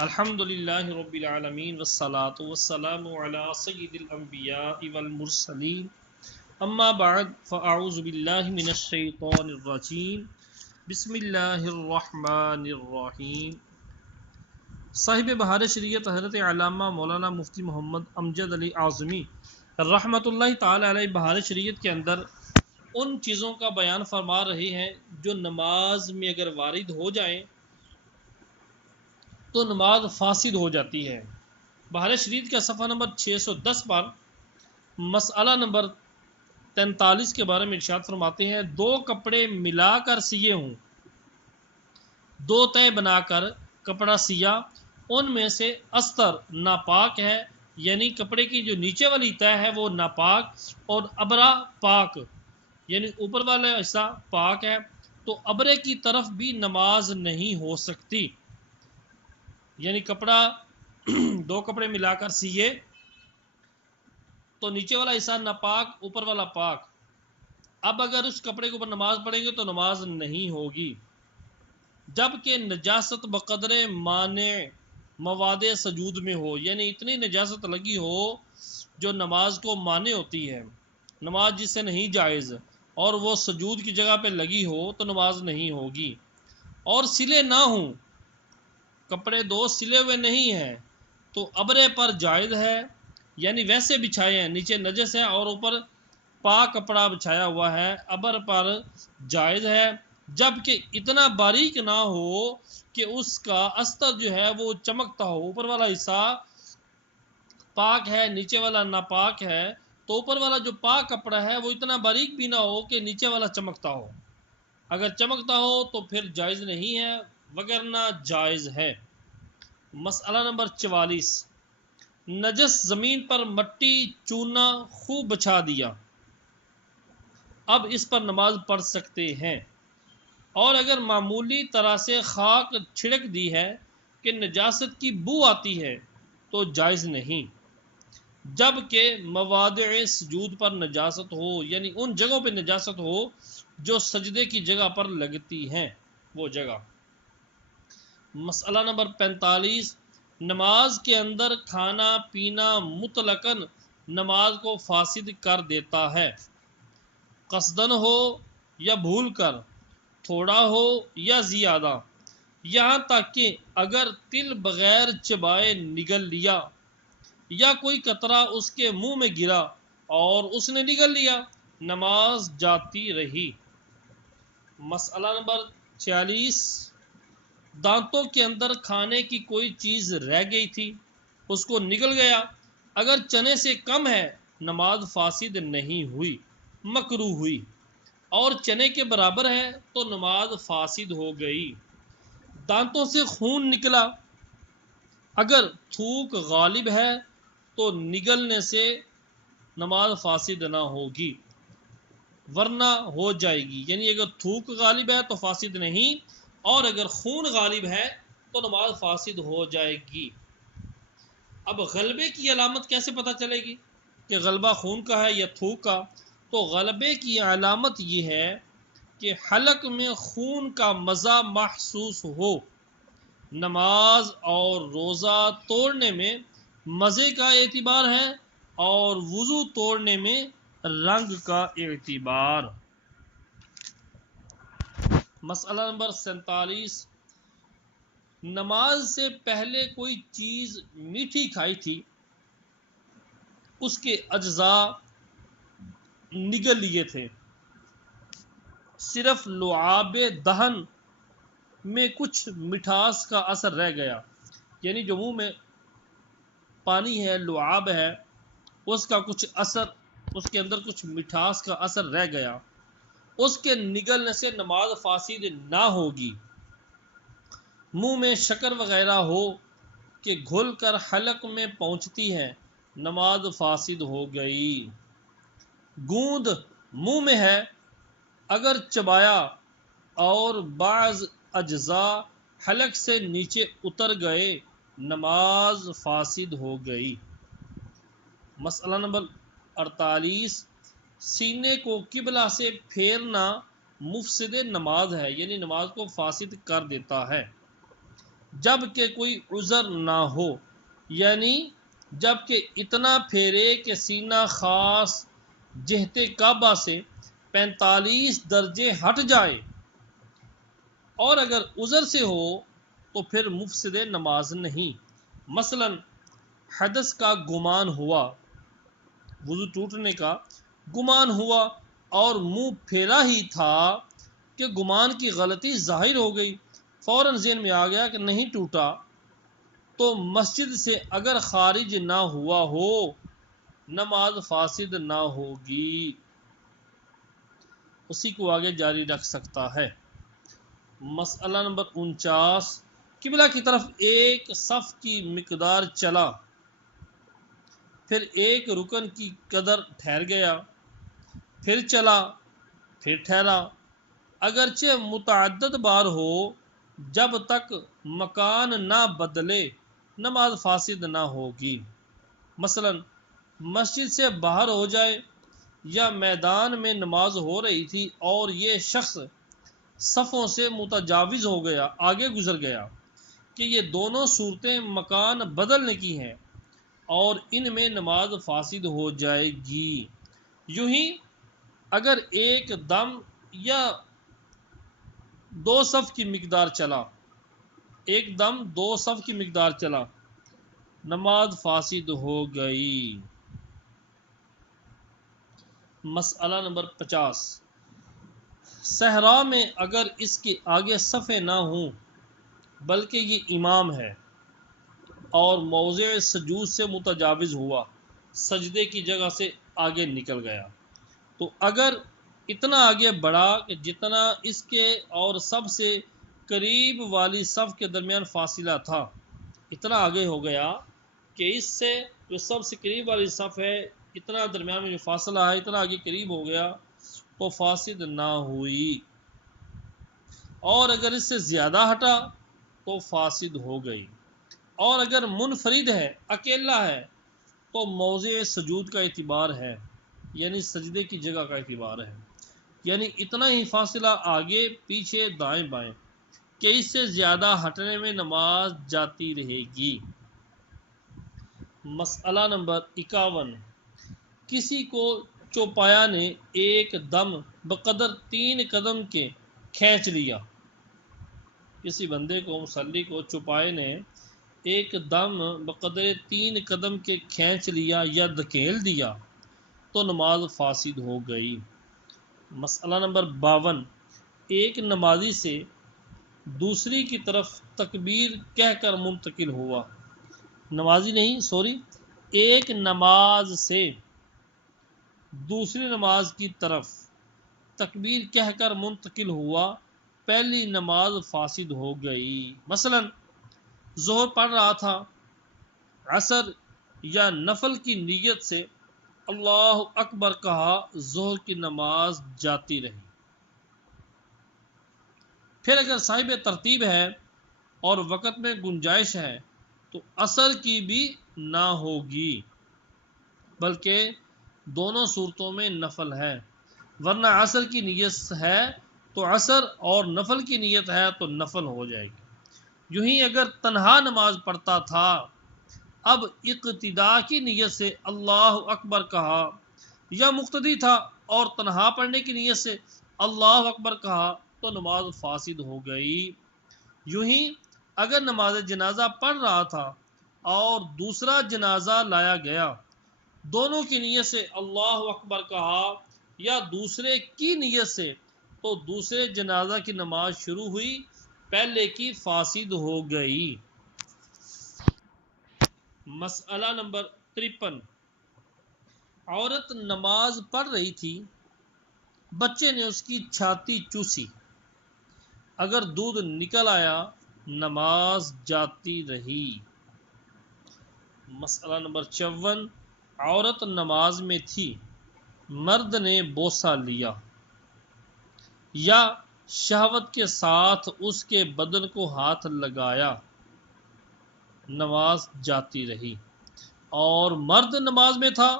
الحمدللہ رب العالمین والصلاة والسلام علی سید الانبیاء والمرسلین اما بعد فاعوذ باللہ من الشیطان الرجیم بسم اللہ الرحمن الرحیم۔ صاحب بہار شریعت حضرت علامہ مولانا مفتی محمد امجد علی اعظمی رحمۃ اللہ تعالی علیہ بہار شریعت کے اندر ان چیزوں کا بیان فرما رہے ہیں جو نماز میں اگر وارد ہو جائیں تو نماز فاسد ہو جاتی ہے۔ بہار شریعت کا صفحہ نمبر 610 پر مسئلہ نمبر 43 کے بارے میں ارشاد فرماتے ہیں، دو کپڑے ملا کر سیے ہوں، دو تہہ بنا کر کپڑا سیا، ان میں سے استر ناپاک ہے، یعنی کپڑے کی جو نیچے والی تہہ ہے وہ ناپاک اور ابرا پاک یعنی اوپر والا حصہ پاک ہے، تو ابرے کی طرف بھی نماز نہیں ہو سکتی۔ یعنی کپڑا دو کپڑے ملا کر سیے تو نیچے والا حصہ ناپاک اوپر والا پاک، اب اگر اس کپڑے کے اوپر نماز پڑھیں گے تو نماز نہیں ہوگی، جبکہ نجاست بقدر مانع مواد سجود میں ہو، یعنی اتنی نجاست لگی ہو جو نماز کو مانع ہوتی ہے، نماز جس سے نہیں جائز، اور وہ سجود کی جگہ پہ لگی ہو تو نماز نہیں ہوگی۔ اور سلے نہ ہوں، کپڑے دو سلے ہوئے نہیں ہیں تو ابرے پر جائز ہے، یعنی ویسے بچھائے ہیں، نیچے نجس ہے اور اوپر پاک کپڑا بچھایا ہوا ہے، ابر پر جائز ہے، جبکہ اتنا باریک نہ ہو کہ اس کا استر جو ہے وہ چمکتا ہو، اوپر والا حصہ پاک ہے نیچے والا ناپاک ہے، تو اوپر والا جو پاک کپڑا ہے وہ اتنا باریک بھی نہ ہو کہ نیچے والا چمکتا ہو، اگر چمکتا ہو تو پھر جائز نہیں ہے، وگرنہ جائز ہے۔ مسئلہ نمبر 44، نجس زمین پر مٹی چونا خوب بچھا دیا، اب اس پر نماز پڑھ سکتے ہیں، اور اگر معمولی طرح سے خاک چھڑک دی ہے کہ نجاست کی بو آتی ہے تو جائز نہیں، جبکہ مواضع سجود پر نجاست ہو، یعنی ان جگہوں پہ نجاست ہو جو سجدے کی جگہ پر لگتی ہیں وہ جگہ۔ مسئلہ نمبر 45، نماز کے اندر کھانا پینا مطلقاً نماز کو فاسد کر دیتا ہے، قصدن ہو یا بھول کر، تھوڑا ہو یا زیادہ، یہاں تک کہ اگر تل بغیر چبائے نگل لیا یا کوئی قطرہ اس کے منہ میں گرا اور اس نے نگل لیا، نماز جاتی رہی۔ مسئلہ نمبر 46، دانتوں کے اندر کھانے کی کوئی چیز رہ گئی تھی، اس کو نگل گیا، اگر چنے سے کم ہے نماز فاسد نہیں ہوئی، مکروہ ہوئی، اور چنے کے برابر ہے تو نماز فاسد ہو گئی۔ دانتوں سے خون نکلا، اگر تھوک غالب ہے تو نگلنے سے نماز فاسد نہ ہوگی ورنہ ہو جائے گی، یعنی اگر تھوک غالب ہے تو فاسد نہیں، اور اگر خون غالب ہے تو نماز فاسد ہو جائے گی۔ اب غلبے کی علامت کیسے پتہ چلے گی کہ غلبہ خون کا ہے یا تھوک کا؟ تو غلبے کی علامت یہ ہے کہ حلق میں خون کا مزہ محسوس ہو، نماز اور روزہ توڑنے میں مزے کا اعتبار ہے اور وضو توڑنے میں رنگ کا اعتبار۔ مسئلہ نمبر 47، نماز سے پہلے کوئی چیز میٹھی کھائی تھی، اس کے اجزاء نگل لیے تھے، صرف لعاب دہن میں کچھ مٹھاس کا اثر رہ گیا، یعنی جو منہ میں پانی ہے لعاب ہے اس کا کچھ اثر، اس کے اندر کچھ مٹھاس کا اثر رہ گیا، اس کے نگلنے سے نماز فاسد نہ ہوگی۔ منہ میں شکر وغیرہ ہو کہ گھل کر حلق میں پہنچتی ہے، نماز فاسد ہو گئی۔ گوند منہ میں ہے، اگر چبایا اور بعض اجزاء حلق سے نیچے اتر گئے، نماز فاسد ہو گئی۔ مسئلہ نمبر 48، سینے کو قبلہ سے پھیرنا مفسد نماز ہے، یعنی نماز کو فاسد کر دیتا ہے۔ جب کہ کوئی عذر نہ ہو، یعنی جب کہ اتنا پھیرے کہ سینہ خاص جہت کعبہ سے 45 درجے ہٹ جائے، اور اگر عذر سے ہو تو پھر مفسد نماز نہیں۔ مثلا حدث کا گمان ہوا، وضو ٹوٹنے کا گمان ہوا اور منہ پھیلا ہی تھا کہ گمان کی غلطی ظاہر ہو گئی، فوراً ذہن میں آ گیا کہ نہیں ٹوٹا، تو مسجد سے اگر خارج نہ ہوا ہو نماز فاسد نہ ہوگی، اسی کو آگے جاری رکھ سکتا ہے۔ مسئلہ نمبر 49، قبلہ کی طرف ایک صف کی مقدار چلا، پھر ایک رکن کی قدر ٹھہر گیا، پھر چلا، پھر ٹھہرا، اگرچہ متعدد بار ہو، جب تک مکان نہ بدلے نماز فاسد نہ ہوگی۔ مثلا مسجد سے باہر ہو جائے یا میدان میں نماز ہو رہی تھی اور یہ شخص صفوں سے متجاوز ہو گیا، آگے گزر گیا، کہ یہ دونوں صورتیں مکان بدلنے کی ہیں اور ان میں نماز فاسد ہو جائے گی۔ یوں ہی اگر ایک دم یا دو صف کی مقدار چلا، ایک دم دو صف کی مقدار چلا، نماز فاسد ہو گئی۔ مسئلہ نمبر 50، صحرا میں اگر اس کے آگے صفیں نہ ہوں بلکہ یہ امام ہے اور موضع سجود سے متجاوز ہوا، سجدے کی جگہ سے آگے نکل گیا، تو اگر اتنا آگے بڑھا کہ جتنا اس کے اور سب سے قریب والی صف کے درمیان فاصلہ تھا، اتنا آگے ہو گیا کہ اس سے جو سب سے قریب والی صف ہے، اتنا درمیان میں جو فاصلہ ہے اتنا آگے قریب ہو گیا، تو فاسد نہ ہوئی، اور اگر اس سے زیادہ ہٹا تو فاسد ہو گئی، اور اگر منفرد ہے، اکیلا ہے، تو موضع سجود کا اعتبار ہے، یعنی سجدے کی جگہ کا اعتبار ہے، یعنی اتنا ہی فاصلہ آگے پیچھے دائیں بائیں کہ اس سے زیادہ ہٹنے میں نماز جاتی رہے گی۔ مسئلہ نمبر 51، کسی کو چوپایا نے ایک دم بقدر 3 قدم کے کھینچ لیا، کسی بندے کو، مصلی کو چوپائے نے ایک دم بقدر 3 قدم کے کھینچ لیا یا دھکیل دیا، تو نماز فاسد ہو گئی۔ مسئلہ نمبر 52، ایک نمازی سے دوسری کی طرف تکبیر کہہ کر منتقل ہوا، نمازی نہیں سوری ایک نماز سے دوسری نماز کی طرف تکبیر کہہ کر منتقل ہوا، پہلی نماز فاسد ہو گئی۔ مثلا ظہر پڑھ رہا تھا، عصر یا نفل کی نیت سے اللہ اکبر کہا، ظہر کی نماز جاتی رہی۔ پھر اگر صاحب ترتیب ہے اور وقت میں گنجائش ہے تو عصر کی بھی نہ ہوگی، بلکہ دونوں صورتوں میں نفل ہے، ورنہ عصر کی نیت ہے تو عصر اور نفل کی نیت ہے تو نفل ہو جائے گی۔ یوں ہی اگر تنہا نماز پڑھتا تھا، اب اقتداء کی نیت سے اللہ اکبر کہا، یا مقتدی تھا اور تنہا پڑھنے کی نیت سے اللہ اکبر کہا، تو نماز فاسد ہو گئی۔ یوں ہی اگر نماز جنازہ پڑھ رہا تھا اور دوسرا جنازہ لایا گیا، دونوں کی نیت سے اللہ اکبر کہا یا دوسرے کی نیت سے، تو دوسرے جنازہ کی نماز شروع ہوئی، پہلے کی فاسد ہو گئی۔ مسئلہ نمبر 53، عورت نماز پڑھ رہی تھی، بچے نے اس کی چھاتی چوسی، اگر دودھ نکل آیا نماز جاتی رہی۔ مسئلہ نمبر 54، عورت نماز میں تھی، مرد نے بوسہ لیا یا شہوت کے ساتھ اس کے بدن کو ہاتھ لگایا، نماز جاتی رہی، اور مرد نماز میں تھا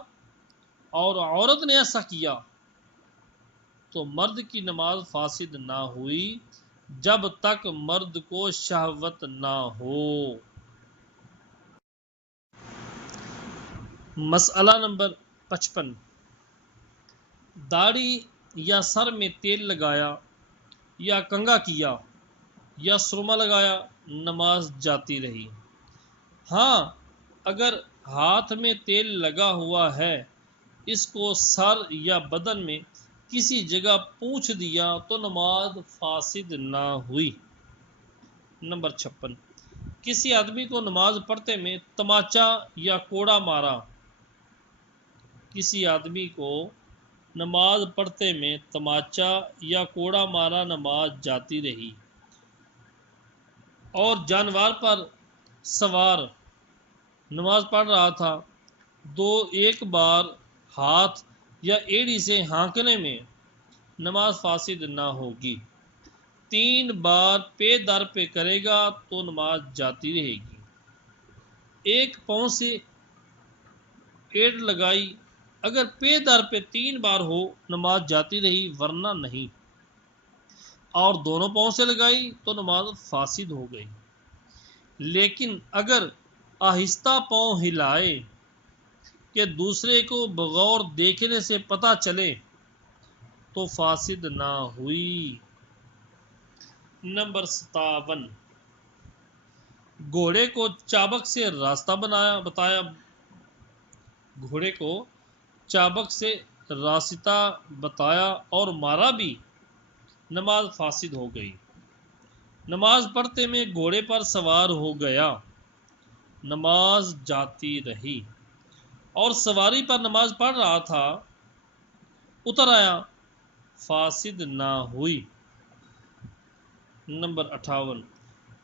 اور عورت نے ایسا کیا تو مرد کی نماز فاسد نہ ہوئی، جب تک مرد کو شہوت نہ ہو۔ مسئلہ نمبر 55، داڑھی یا سر میں تیل لگایا یا کنگھا کیا یا سرما لگایا، نماز جاتی رہی۔ ہاں، اگر ہاتھ میں تیل لگا ہوا ہے، اس کو سر یا بدن میں کسی جگہ پوچھ دیا تو نماز فاسد نہ ہوئی۔ نمبر 56، کسی آدمی کو نماز پڑھتے میں تماچا یا کوڑا مارا، کسی آدمی کو نماز پڑھتے میں تماچا یا کوڑا مارا، نماز جاتی رہی۔ اور جانور پر سوار نماز پڑھ رہا تھا، ایک بار ہاتھ یا ایڑی سے ہانکنے میں نماز فاسد نہ ہوگی، 3 بار پے در پہ کرے گا تو نماز جاتی رہے گی۔ ایک پاؤں سے ایڑ لگائی، اگر پے در پہ 3 بار ہو نماز جاتی رہی، ورنہ نہیں۔ اور دونوں پاؤں سے لگائی تو نماز فاسد ہو گئی، لیکن اگر آہستہ پاؤں ہلائے کہ دوسرے کو بغور دیکھنے سے پتہ چلے تو فاسد نہ ہوئی۔ نمبر 57، گھوڑے کو چابک سے راستہ بتایا، گھوڑے کو چابک سے راستہ بتایا اور مارا بھی، نماز فاسد ہو گئی۔ نماز پڑھتے میں گھوڑے پر سوار ہو گیا، نماز جاتی رہی۔ اور سواری پر نماز پڑھ رہا تھا، اتر آیا، فاسد نہ ہوئی۔ نمبر 58،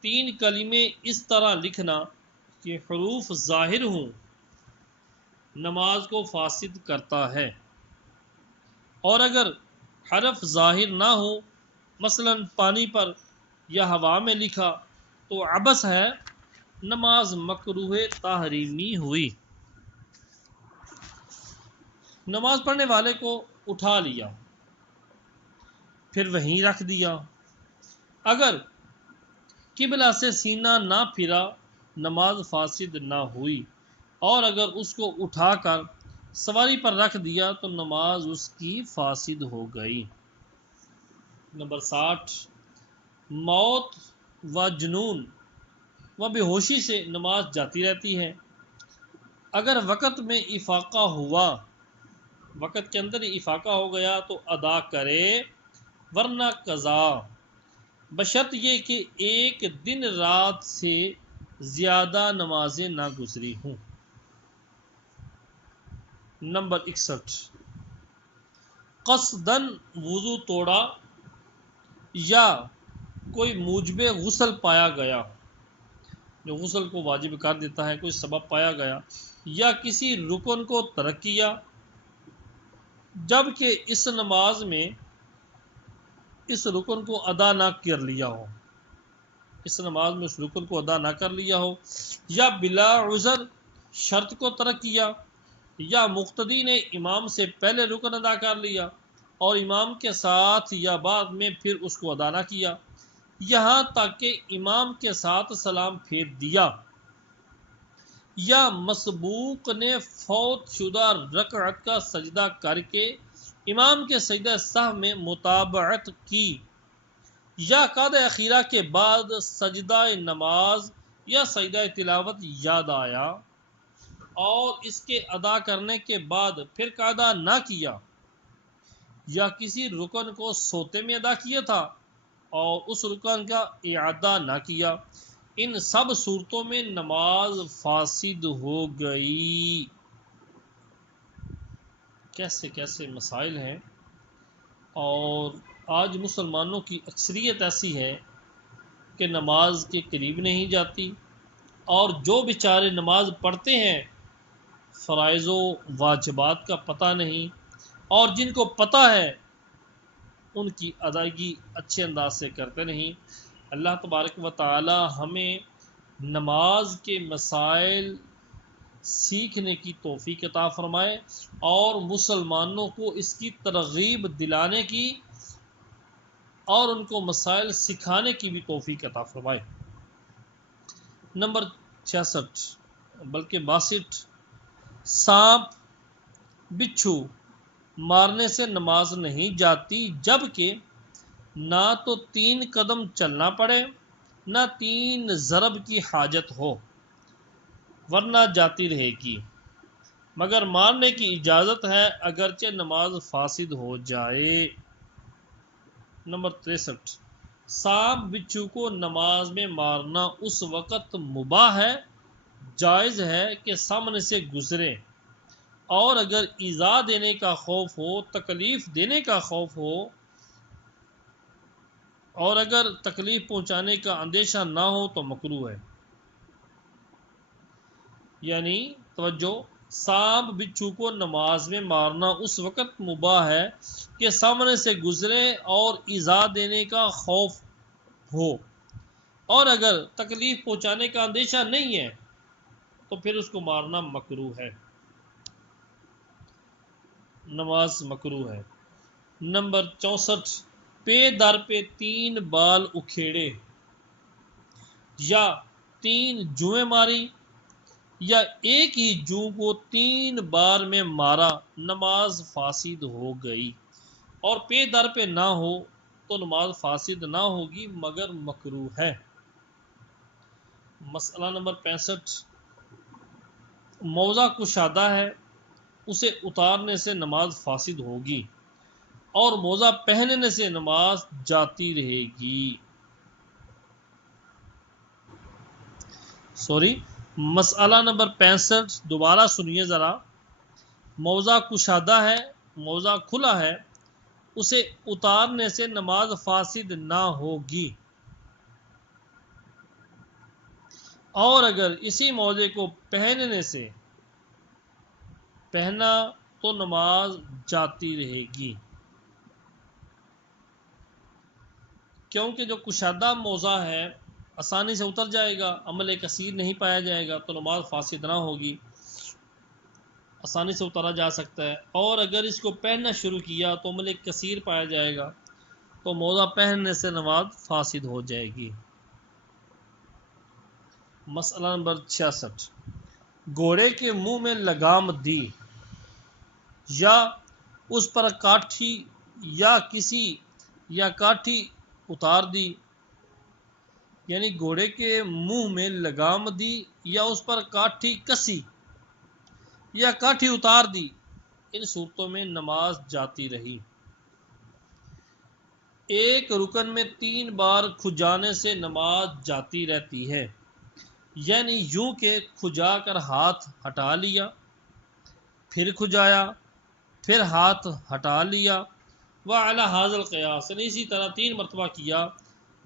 3 کلمے اس طرح لکھنا کہ حروف ظاہر ہوں، نماز کو فاسد کرتا ہے۔ اور اگر حرف ظاہر نہ ہو، مثلا پانی پر یا ہوا میں لکھا تو عبث ہے، نماز مکروہ تحریمی ہوئی۔ نماز پڑھنے والے کو اٹھا لیا، پھر وہیں رکھ دیا، اگر قبلہ سے سینہ نہ پھرا، نماز فاسد نہ ہوئی، اور اگر اس کو اٹھا کر سواری پر رکھ دیا تو نماز اس کی فاسد ہو گئی۔ نمبر 60، موت و جنون و بے ہوشی سے نماز جاتی رہتی ہے۔ اگر وقت میں افاقہ ہوا، وقت کے اندر ہی افاقہ ہو گیا تو ادا کرے، ورنہ قضا، بشرط یہ کہ ایک دن رات سے زیادہ نمازیں نہ گزری ہوں۔ نمبر 61، قصدن وضو توڑا یا کوئی موجب غسل پایا گیا، جو غسل کو واجب کر دیتا ہے، کوئی سبب پایا گیا، یا کسی رکن کو ترک کیا، جبکہ اس نماز میں اس رکن کو ادا نہ کر لیا ہو، اس نماز میں اس رکن کو ادا نہ کر لیا ہو، یا بلا عذر شرط کو ترک کیا، یا مقتدی نے امام سے پہلے رکن ادا کر لیا اور امام کے ساتھ یا بعد میں پھر اس کو ادا نہ کیا، یہاں تک کہ امام کے ساتھ سلام پھیر دیا، یا مسبوق نے فوت شدہ رکعت کا سجدہ کر کے امام کے سجدہ سہو میں متابعت کی، یا قعدہ اخیرہ کے بعد سجدہ نماز یا سجدہ تلاوت یاد آیا اور اس کے ادا کرنے کے بعد پھر قعدہ نہ کیا، یا کسی رکن کو سوتے میں ادا کیا تھا اور اس رکن کا اعادہ نہ کیا، ان سب صورتوں میں نماز فاسد ہو گئی۔ کیسے کیسے مسائل ہیں، اور آج مسلمانوں کی اکثریت ایسی ہے کہ نماز کے قریب نہیں جاتی، اور جو بیچارے نماز پڑھتے ہیں فرائض و واجبات کا پتہ نہیں، اور جن کو پتہ ہے ان کی ادائیگی اچھے انداز سے کرتے نہیں۔ اللہ تبارک و تعالی ہمیں نماز کے مسائل سیکھنے کی توفیق عطا فرمائے اور مسلمانوں کو اس کی ترغیب دلانے کی اور ان کو مسائل سکھانے کی بھی توفیق عطا فرمائے۔ نمبر 66 بلکہ 62، سانپ بچھو مارنے سے نماز نہیں جاتی جبکہ نہ تو 3 قدم چلنا پڑے نہ 3 ضرب کی حاجت ہو، ورنہ جاتی رہے گی، مگر مارنے کی اجازت ہے اگرچہ نماز فاسد ہو جائے۔ نمبر 63، سانپ بچھو کو نماز میں مارنا اس وقت مباح ہے، جائز ہے کہ سامنے سے گزرے، اور اگر ایذا دینے کا خوف ہو، تکلیف دینے کا خوف ہو، اور اگر تکلیف پہنچانے کا اندیشہ نہ ہو تو مکروہ ہے۔ یعنی توجہ، سانپ بچھو کو نماز میں مارنا اس وقت مباح ہے کہ سامنے سے گزرے اور ایذا دینے کا خوف ہو، اور اگر تکلیف پہنچانے کا اندیشہ نہیں ہے تو پھر اس کو مارنا مکروہ ہے، نماز مکروہ ہے۔ نمبر 64، پے در پہ 3 بال اکھیڑے یا 3 جوئیں ماری یا ایک ہی جو کو 3 بار میں مارا، نماز فاسد ہو گئی، اور پے در پہ نہ ہو تو نماز فاسد نہ ہوگی مگر مکروہ ہے۔ مسئلہ نمبر 65، موزہ کشادہ ہے، اسے اتارنے سے نماز فاسد ہوگی اور موزہ پہننے سے نماز جاتی رہے گی۔ مسئلہ نمبر 65 دوبارہ سنیے ذرا۔ موزہ کشادہ ہے، موزہ کھلا ہے، اسے اتارنے سے نماز فاسد نہ ہوگی، اور اگر اسی موزے کو پہنا تو نماز جاتی رہے گی، کیونکہ جو کشادہ موزہ ہے آسانی سے اتر جائے گا، عمل کثیر نہیں پایا جائے گا تو نماز فاسد نہ ہوگی، آسانی سے اتارا جا سکتا ہے، اور اگر اس کو پہننا شروع کیا تو عمل کثیر پایا جائے گا تو موزہ پہننے سے نماز فاسد ہو جائے گی۔ مسئلہ نمبر 66، گھوڑے کے منہ میں لگام دی یا اس پر کاٹھی یا کاٹھی اتار دی، یعنی گھوڑے کے منہ میں لگام دی یا اس پر کاٹھی کسی یا کاٹھی اتار دی، ان صورتوں میں نماز جاتی رہی۔ ایک رکن میں 3 بار کھجانے سے نماز جاتی رہتی ہے، یعنی یوں کہ کھجا کر ہاتھ ہٹا لیا، پھر کھجایا، پھر ہاتھ ہٹا لیا، وعلی ھذا القیاس، یعنی اسی طرح 3 مرتبہ کیا،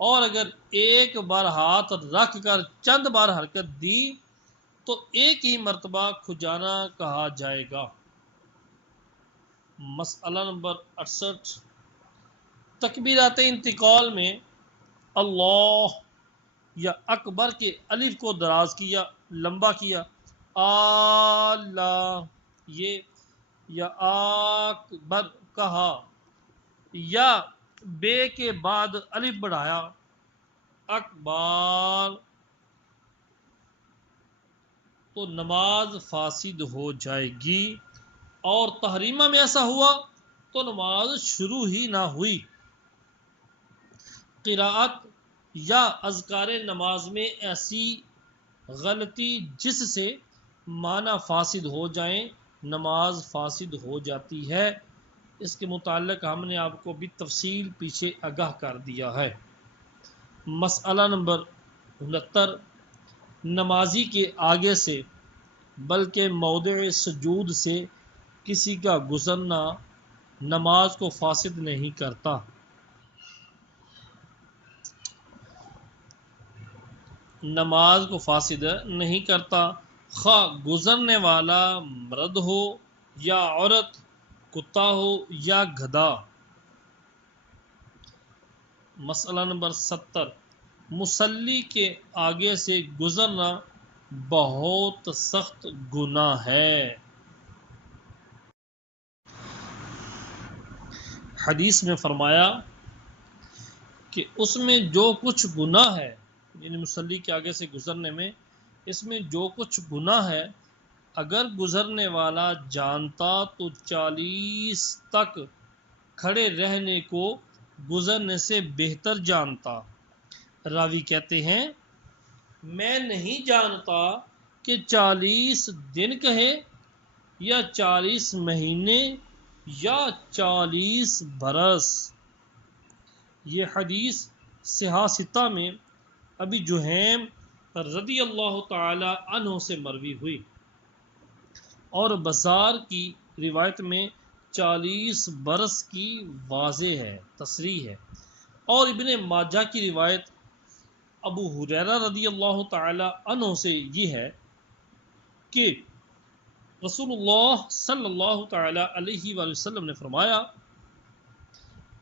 اور اگر ایک بار ہاتھ رکھ کر چند بار حرکت دی تو ایک ہی مرتبہ کھجانا کہا جائے گا۔ مسئلہ نمبر 68، تکبیرات انتقال میں اللہ یا اکبر کے الف کو دراز کیا، لمبا کیا، اللہ یہ، یا اکبر کہا، یا بے کے بعد الف بڑھایا، اکبار، تو نماز فاسد ہو جائے گی، اور تحریمہ میں ایسا ہوا تو نماز شروع ہی نہ ہوئی۔ قراءت یا اذکار نماز میں ایسی غلطی جس سے معنی فاسد ہو جائیں، نماز فاسد ہو جاتی ہے، اس کے متعلق ہم نے آپ کو بھی تفصیل پیچھے آگاہ کر دیا ہے۔ مسئلہ نمبر 69، نمازی کے آگے سے بلکہ موضع سجود سے کسی کا گزرنا نماز کو فاسد نہیں کرتا۔ نماز کو فاسد نہیں کرتا، خواہ گزرنے والا مرد ہو یا عورت، کتا ہو یا گدھا۔ مسئلہ نمبر 70، مصلی کے آگے سے گزرنا بہت سخت گناہ ہے۔ حدیث میں فرمایا کہ اس میں جو کچھ گناہ ہے، یعنی مصلی کے آگے سے گزرنے میں اس میں جو کچھ گناہ ہے، اگر گزرنے والا جانتا تو 40 تک کھڑے رہنے کو گزرنے سے بہتر جانتا۔ راوی کہتے ہیں میں نہیں جانتا کہ 40 دن کہے یا 40 مہینے یا 40 برس۔ یہ حدیث صحاح ستہ میں ابی جہیم رضی اللہ تعالی عنہ سے مروی ہوئی، اور بزار کی روایت میں 40 برس کی واضح ہے، تصریح ہے، اور ابن ماجہ کی روایت ابو ہریرہ رضی اللہ تعالی عنہ سے یہ ہے کہ رسول اللہ صلی اللہ تعالی علیہ وآلہ وسلم نے فرمایا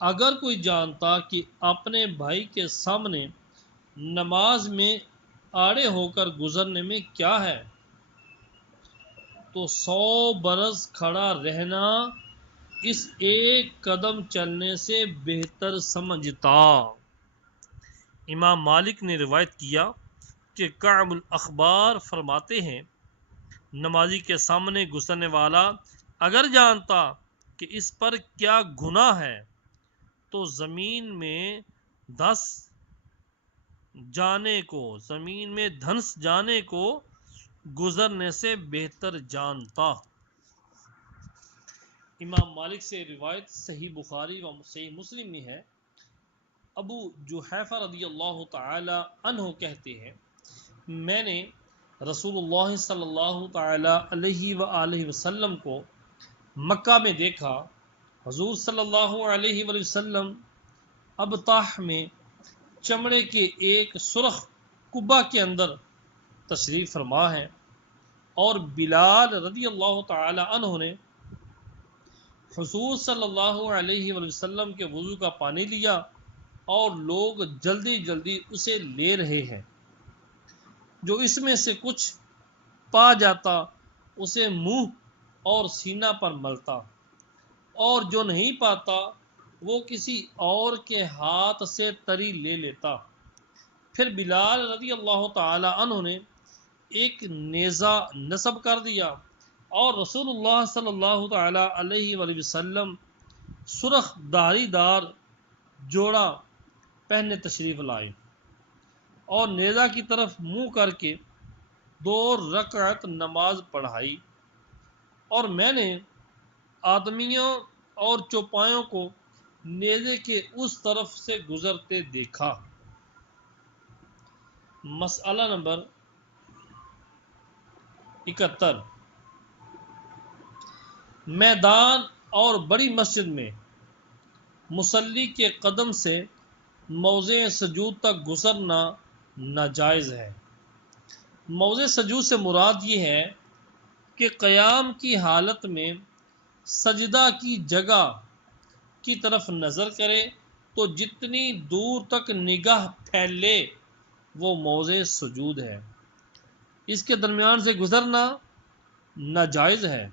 اگر کوئی جانتا کہ اپنے بھائی کے سامنے نماز میں آڑے ہو کر گزرنے میں کیا ہے تو 100 برس کھڑا رہنا اس ایک قدم چلنے سے بہتر سمجھتا۔ امام مالک نے روایت کیا کہ کعب الاخبار فرماتے ہیں نمازی کے سامنے گزرنے والا اگر جانتا کہ اس پر کیا گناہ ہے تو زمین میں دھنس جانے کو گزرنے سے بہتر جانتا۔ امام مالک سے روایت صحیح بخاری و صحیح مسلم میں ہے، ابو جحیفہ رضی اللہ تعالی عنہ کہتے ہیں میں نے رسول اللہ صلی اللہ تعالی علیہ وآلہ وسلم کو مکہ میں دیکھا۔ حضور صلی اللہ علیہ وآلہ وسلم ابطاح میں چمڑے کے ایک سرخ قبہ کے اندر تشریف فرما ہے، اور بلال رضی اللہ تعالی عنہ نے حضور صلی اللہ علیہ وآلہ وسلم کے وضو کا پانی لیا، اور لوگ جلدی جلدی اسے لے رہے ہیں۔ جو اس میں سے کچھ پا جاتا اسے منہ اور سینہ پر ملتا، اور جو نہیں پاتا وہ کسی اور کے ہاتھ سے تری لے لیتا۔ پھر بلال رضی اللہ تعالی عنہ نے ایک نیزہ نصب کر دیا، اور رسول اللہ صلی اللہ تعالی علیہ وآلہ وسلم سرخ دھاری دار جوڑا پہنے تشریف لائے، اور نیزہ کی طرف منہ کر کے 2 رکعت نماز پڑھائی، اور میں نے آدمیوں اور چوپایوں کو نیزے کے اس طرف سے گزرتے دیکھا۔ مسئلہ نمبر 71، میدان اور بڑی مسجد میں مصلی کے قدم سے موضع سجود تک گزرنا ناجائز ہے۔ موضع سجود سے مراد یہ ہے کہ قیام کی حالت میں سجدہ کی جگہ کی طرف نظر کرے تو جتنی دور تک نگاہ پھیلے وہ موضع سجود ہے، اس کے درمیان سے گزرنا ناجائز ہے۔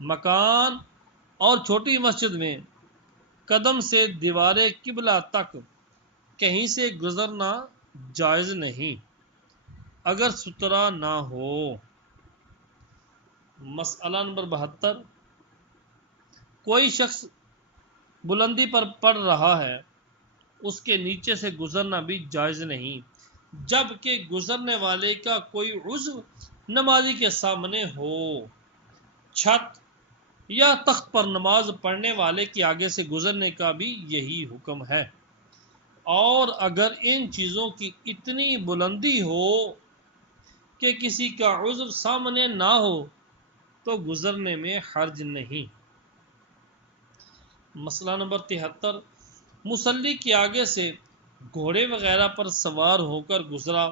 مکان اور چھوٹی مسجد میں قدم سے دیوار قبلہ تک کہیں سے گزرنا جائز نہیں اگر سترا نہ ہو۔ مسئلہ نمبر 72، کوئی شخص بلندی پر پڑھ رہا ہے، اس کے نیچے سے گزرنا بھی جائز نہیں جبکہ گزرنے والے کا کوئی عضو نمازی کے سامنے ہو۔ چھت یا تخت پر نماز پڑھنے والے کے آگے سے گزرنے کا بھی یہی حکم ہے، اور اگر ان چیزوں کی اتنی بلندی ہو کہ کسی کا عضو سامنے نہ ہو تو گزرنے میں حرج نہیں۔ مسئلہ نمبر 73، مصلی کے آگے سے گھوڑے وغیرہ پر سوار ہو کر گزرا،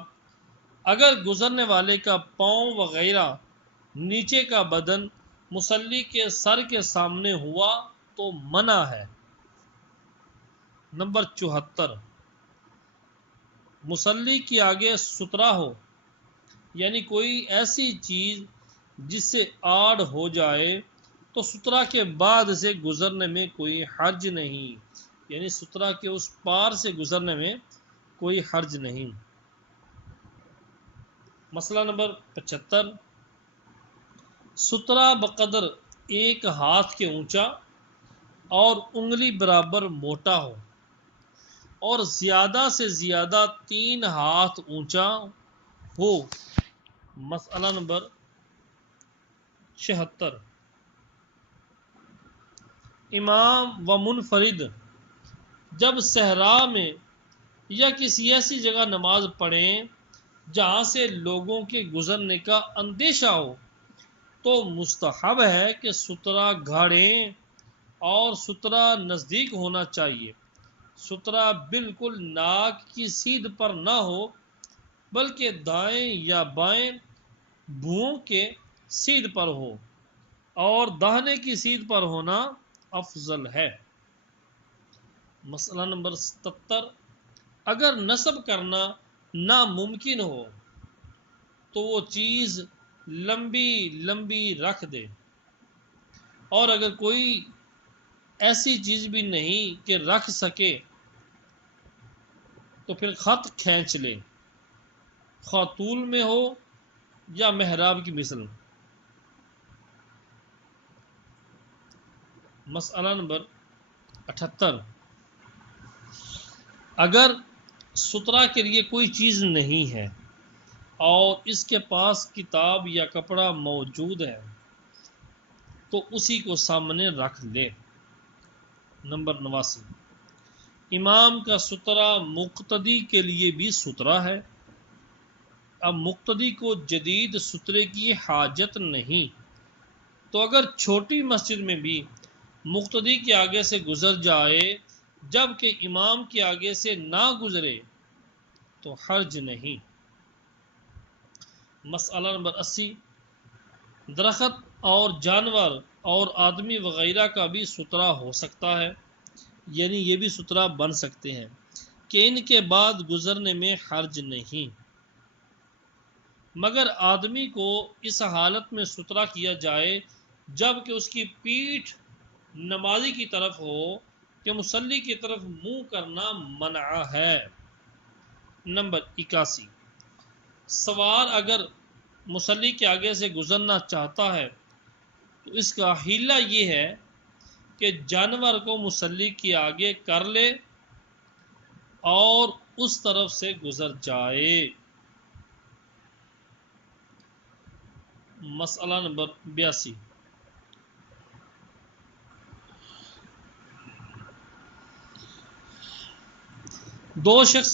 اگر گزرنے والے کا پاؤں وغیرہ نیچے کا بدن مصلی کے سر کے سامنے ہوا تو منع ہے۔ نمبر 74، مصلی کے آگے سترا ہو، یعنی کوئی ایسی چیز جس سے آڑ ہو جائے تو سترا کے بعد سے گزرنے میں کوئی حرج نہیں یعنی سترہ کے اس پار سے گزرنے میں کوئی حرج نہیں۔ مسئلہ نمبر 75، سترہ بقدر ایک ہاتھ کے اونچا اور انگلی برابر موٹا ہو اور زیادہ سے زیادہ 3 ہاتھ اونچا ہو۔ مسئلہ نمبر 76، امام و منفرد جب صحرا میں یا کسی ایسی جگہ نماز پڑھیں جہاں سے لوگوں کے گزرنے کا اندیشہ ہو تو مستحب ہے کہ سترہ گھاڑیں اور سترہ نزدیک ہونا چاہیے۔ سترہ بالکل ناک کی سیدھ پر نہ ہو بلکہ دائیں یا بائیں بھوؤں کے سیدھ پر ہو اور داہنے کی سیدھ پر ہونا افضل ہے۔ مسئلہ نمبر 77، اگر نصب کرنا ناممکن ہو تو وہ چیز لمبی لمبی رکھ دے، اور اگر کوئی ایسی چیز بھی نہیں کہ رکھ سکے تو پھر خط کھینچ لے، خواہ طول میں ہو یا محراب کی مثل۔ مسئلہ نمبر 78، اگر سترہ کے لیے کوئی چیز نہیں ہے اور اس کے پاس کتاب یا کپڑا موجود ہے تو اسی کو سامنے رکھ لے۔ نمبر 89، امام کا سترہ مقتدی کے لیے بھی سترہ ہے۔ اب مقتدی کو جدید سترے کی حاجت نہیں، تو اگر چھوٹی مسجد میں بھی مقتدی کے آگے سے گزر جائے جبکہ امام کے آگے سے نہ گزرے تو حرج نہیں۔ مسئلہ نمبر 80، درخت اور جانور اور آدمی وغیرہ کا بھی سترہ ہو سکتا ہے، یعنی یہ بھی سترہ بن سکتے ہیں کہ ان کے بعد گزرنے میں حرج نہیں، مگر آدمی کو اس حالت میں سترہ کیا جائے جب کہ اس کی پیٹھ نمازی کی طرف ہو کہ مصلی کی طرف منہ کرنا منع ہے۔ نمبر 81، سوار اگر مصلی کے آگے سے گزرنا چاہتا ہے تو اس کا حیلہ یہ ہے کہ جانور کو مصلی کے آگے کر لے اور اس طرف سے گزر جائے۔ مسئلہ نمبر 82، دو شخص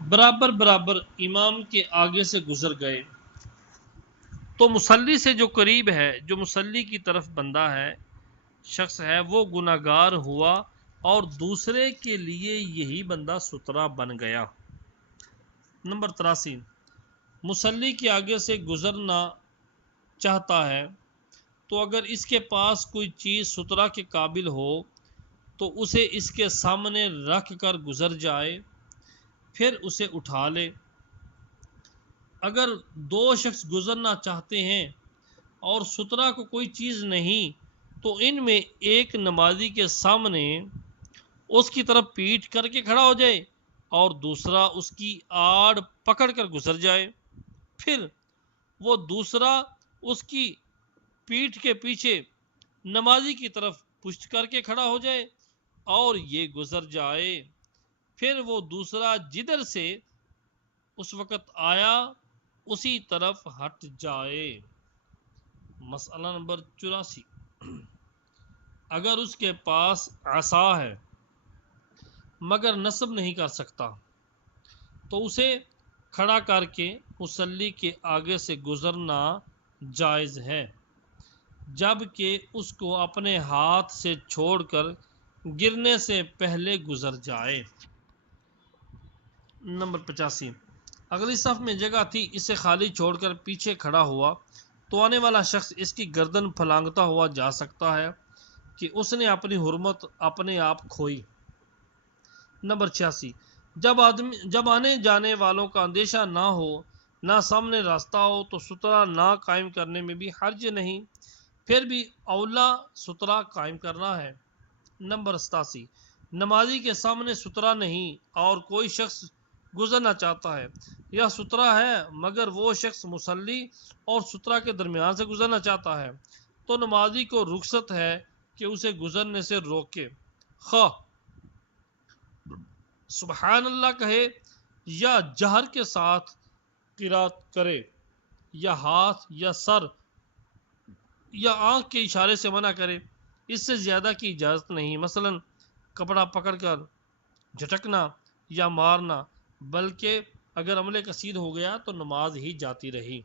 برابر برابر امام کے آگے سے گزر گئے تو مصلی سے جو قریب ہے، جو مصلی کی طرف بندہ ہے، شخص ہے، وہ گناہگار ہوا اور دوسرے کے لیے یہی بندہ سترہ بن گیا۔ نمبر 83، مصلی کے آگے سے گزرنا چاہتا ہے تو اگر اس کے پاس کوئی چیز سترہ کے قابل ہو تو اسے اس کے سامنے رکھ کر گزر جائے، پھر اسے اٹھا لے۔ اگر دو شخص گزرنا چاہتے ہیں اور سترہ کو کوئی چیز نہیں تو ان میں ایک نمازی کے سامنے اس کی طرف پیٹھ کر کے کھڑا ہو جائے اور دوسرا اس کی آڑ پکڑ کر گزر جائے، پھر وہ دوسرا اس کی پیٹھ کے پیچھے نمازی کی طرف پشت کر کے کھڑا ہو جائے اور یہ گزر جائے، پھر وہ دوسرا جدھر سے اس وقت آیا اسی طرف ہٹ جائے۔ مسئلہ نمبر 84، اگر اس کے پاس عصا ہے مگر نصب نہیں کر سکتا تو اسے کھڑا کر کے مصلی کے آگے سے گزرنا جائز ہے، جبکہ اس کو اپنے ہاتھ سے چھوڑ کر گرنے سے پہلے گزر جائے۔ نمبر 85، اگلی صف میں جگہ تھی، اسے خالی چھوڑ کر پیچھے کھڑا ہوا تو آنے والا شخص اس کی گردن پھلانگتا ہوا جا سکتا ہے کہ اس نے اپنی حرمت اپنے آپ کھوئی۔ نمبر 86، جب آنے جانے والوں کا اندیشہ نہ ہو، نہ سامنے راستہ ہو تو سترہ نہ قائم کرنے میں بھی حرج نہیں، پھر بھی اولا سترہ قائم کرنا ہے۔ نمبر 87، نمازی کے سامنے سترا نہیں اور کوئی شخص گزرنا چاہتا ہے، یا سترا ہے مگر وہ شخص مصلی اور سترا کے درمیان سے گزرنا چاہتا ہے، تو نمازی کو رخصت ہے کہ اسے گزرنے سے روکے، خواہ سبحان اللہ کہے یا جہر کے ساتھ قرات کرے، یا ہاتھ یا سر یا آنکھ کے اشارے سے منع کرے، اس سے زیادہ کی اجازت نہیں، مثلا کپڑا پکڑ کر جھٹکنا یا مارنا، بلکہ اگر عمل کثیر ہو گیا تو نماز ہی جاتی رہی۔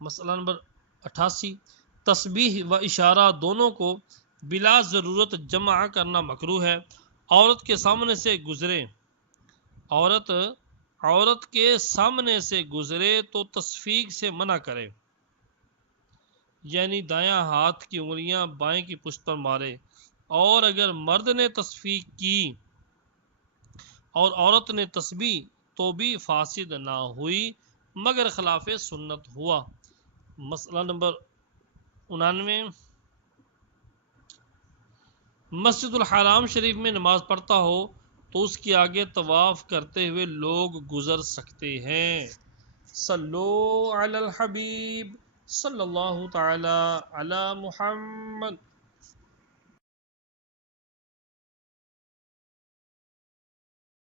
مسئلہ نمبر 88، تسبیح و اشارہ دونوں کو بلا ضرورت جمع کرنا مکروہ ہے۔ عورت کے سامنے سے گزرے عورت کے سامنے سے گزرے تو تصفیق سے منع کرے، یعنی دایاں ہاتھ کی انگلیاں بائیں کی پشت پر مارے، اور اگر مرد نے تصفیق کی اور عورت نے تسبیح تو بھی فاسد نہ ہوئی مگر خلاف سنت ہوا۔ مسئلہ نمبر 99، مسجد الحرام شریف میں نماز پڑھتا ہو تو اس کے آگے طواف کرتے ہوئے لوگ گزر سکتے ہیں۔ صلو علی الحبیب صلی اللہ تعالی علی محمد۔